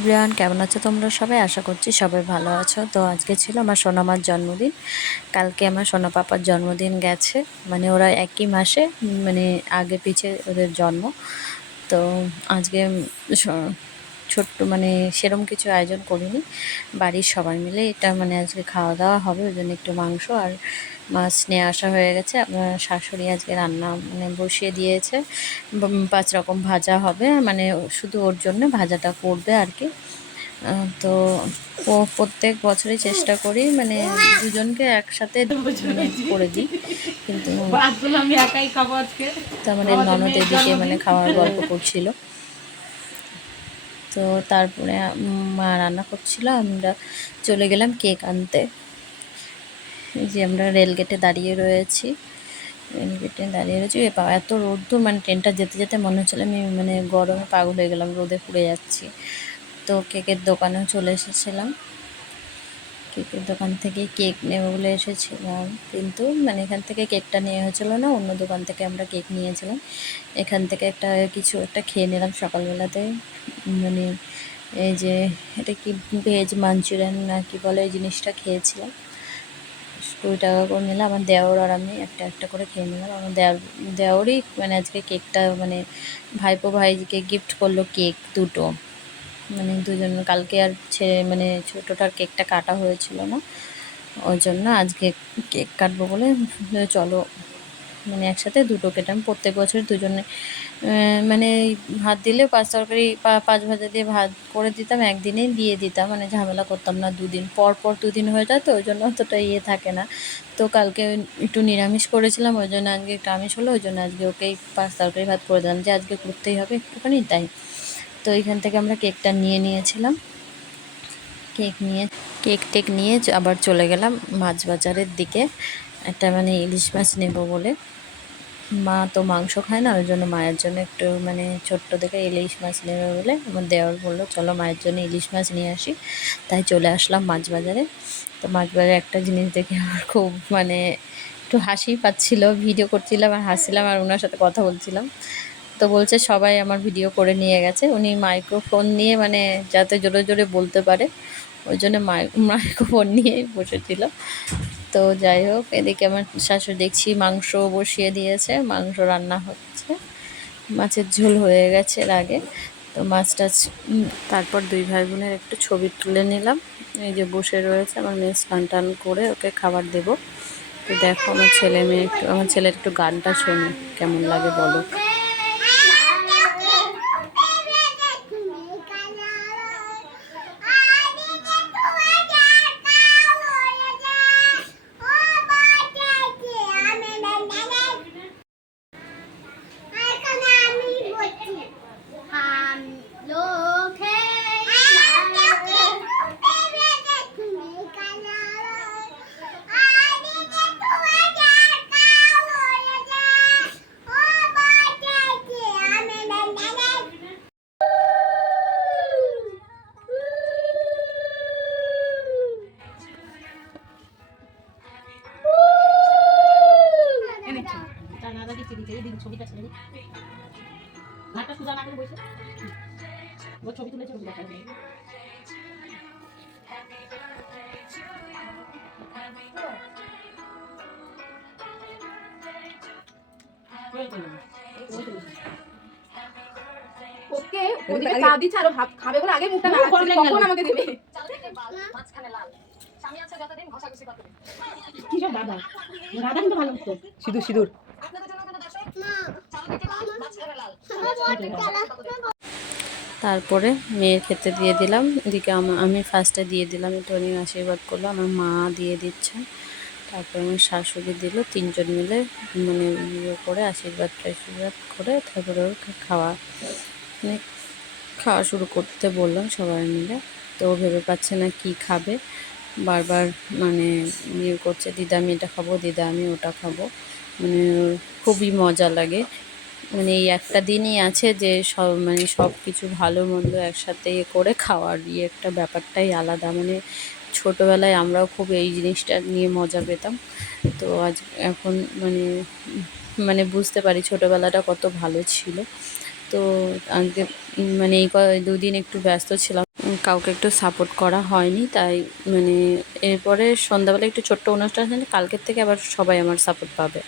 Everyone, কেমন আছো তোমরা সবাই? আশা করছি সবাই ভালো আছো। তো আজকে ছিল আমার সোনামার জন্মদিন। কালকে আমার সোনা পাপার জন্মদিন গেছে, মানে ওরা একই মাসে, মানে আগে পিছে ওদের জন্ম। তো আজকে ছোট্ট মানে সেরম কিছু আয়োজন করিনি, বাড়ির সবাই মিলে এটা মানে আজকে খাওয়া দাওয়া হবে। ওই জন্য একটু মাংস আর মাছ নিয়ে আসা হয়ে গেছে। আমার শাশুড়ি আজকে রান্না মানে বসিয়ে দিয়েছে। 5 রকম ভাজা হবে, মানে শুধু ওর জন্য ভাজাটা করবে আর কি। তো ও প্রত্যেক বছরই চেষ্টা করি মানে দুজনকে একসাথে মানে করে দিই, কিন্তু আমি একাই খাবো আজকে। তার মানে ননদ এদিকে মানে খাওয়ার গল্প করছিল। তো তারপরে মা রান্না করছিল, আমরা চলে গেলাম কেক আনতে। এই যে আমরা রেলগেটে দাঁড়িয়ে রয়েছি, রেলগেটে দাঁড়িয়ে রয়েছি। এত রোদ্দুর, মানে ট্রেনটা যেতে যেতে মনে হচ্ছিল আমি মানে গরমে পাগল হয়ে গেলাম, রোদে পুড়ে যাচ্ছি। তো কেকের দোকানেও চলে এসেছিলাম, কেকের দোকান থেকে কেক নেবো বলে এসেছিলাম, কিন্তু মানে এখান থেকে কেকটা নেওয়া হয়েছিল না, অন্য দোকান থেকে আমরা কেক নিয়েছিলাম। এখান থেকে কিছু একটা খেয়ে নিলাম সকালবেলাতে, মানে এই যে এটা কি ভেজ মাঞ্চুরিয়ান না কি বলে, এই জিনিসটা খেয়েছিলাম। 20 টাকা করে নিলাম। আমার দেওর আর আমি একটা একটা করে খেয়ে নিলাম। আমার দেওরই মানে আজকে কেকটা মানে ভাইপো ভাইকে গিফট করলো কেক দুটো, মানে দুজন। কালকে আর মানে ছোটোটার কেকটা কাটা হয়েছিল না, ওই জন্য আজকে কেক কাটবো বলে চলো মানে একসাথে দুটো কেটে। আমি প্রত্যেক বছর দুজনে মানে ভাত দিলে 5 তরকারি 5 ভাজা দিয়ে ভাত করে দিতাম, একদিনেই দিয়ে দিতাম, মানে ঝামেলা করতাম না। 2 দিন পর পর 2 দিন হয়ে যায়, তো ওই জন্য অতটা থাকে না। তো কালকে একটু নিরামিষ করেছিলাম, ওই জন্য আজকে একটু আমিষ হলো, ওই জন্য আজকে ওকেই 5 তরকারি ভাত করে দিলাম, যে আজকে করতেই হবে একটুখানি তাই। তো এখান থেকে আমরা কেকটা নিয়েছিলাম। কেক টেক নিয়ে আবার চলে গেলাম মাছ বাজারের দিকে, একটা মানে ইলিশ মাছ নেব বলে। মা তো মাংস খায় না, ওই জন্য মায়ের জন্য একটু মানে ছোট্ট দেখে ইলিশ মাছ নেবে বলে আমার দেওর বললো চলো মায়ের জন্য ইলিশ মাছ নিয়ে আসি। তাই চলে আসলাম মাছ বাজারে। তো মাছ বাজারে একটা জিনিস দেখে আমার খুব মানে একটু হাসি পাচ্ছিল, ভিডিও করছিলাম আর হাসছিলাম আর ওনার সাথে কথা বলছিলাম। তো বলছে সবাই আমার ভিডিও করে নিয়ে গেছে, উনি মাইক্রোফোন নিয়ে মানে যাতে জোরে জোরে বলতে পারে, ওই জন্য মাইক্রোফোন নিয়েই বসেছিল। তো যাই হোক, এদিকে আমার শাশুড়ি দেখছি মাংস বসিয়ে দিয়েছে, মাংস রান্না হচ্ছে, মাছের ঝোল হয়ে গেছে এর আগে। তো মাছটা তারপর 2 ভাই বোনের একটু ছবি তুলে নিলাম। এই যে বসে রয়েছে, আমার মেয়ে স্নান টান করে ওকে খাবার দেব। তো দেখো আমার ছেলের একটু গানটা শোনে, কেমন লাগে বলো। ছবিটা ছেড়ে দিই, ঘাটটা সুজা না করে বসে ও ছবি তুলেছে ওগুলো দেখাবে। ওকে ওদিকে চা দিচ্ছে আর ভাত খাবে বলে আগে মুখটা না কখন আমাকে দিবে। মাঝখানে লাল স্বামী আছে যতদিন ঘষাঘষি কতদিন। কি সব দাদা দাদা কিন্তু ভালো হতো, সিঁদুর সিঁদুর। তারপরে মেয়ের খেতে দিয়ে দিলাম, এদিকে আমি ফার্স্টে দিয়ে দিলাম, একটু অনেক আশীর্বাদ করলো, আমার মা দিয়ে দিচ্ছেন, তারপরে আমার শাশুড়ি দিল। 3 জন মিলে মানে ইয়ে করে আশীর্বাদ করে তারপরে ওকে মানে খাওয়া শুরু করতে বললাম সবাই মিলে। তো ও ভেবে পাচ্ছে না কি খাবে, বারবার মানে ইয়ে করছে, দিদা আমি এটা খাবো, দিদা আমি ওটা খাবো, মানে খুবই মজা লাগে। মানে এই একটা দিনই আছে যে সব কিছু ভালো মন্দ একসাথে করে খাওয়ার একটা ব্যাপারটাই আলাদা। মানে ছোটোবেলায় আমরাও খুব এই জিনিসটা নিয়ে মজা পেতাম। তো এখন মানে বুঝতে পারি ছোটোবেলাটা কত ভালো ছিল। তো আজকে মানে এই 2 দিন একটু ব্যস্ত ছিলাম, কাউকে একটু সাপোর্ট করা হয়নি, তাই মানে এরপরে সন্ধ্যাবেলা একটু ছোট্ট অনুষ্ঠান আছে, কালকের থেকে আবার সবাই আমার সাপোর্ট পাবে।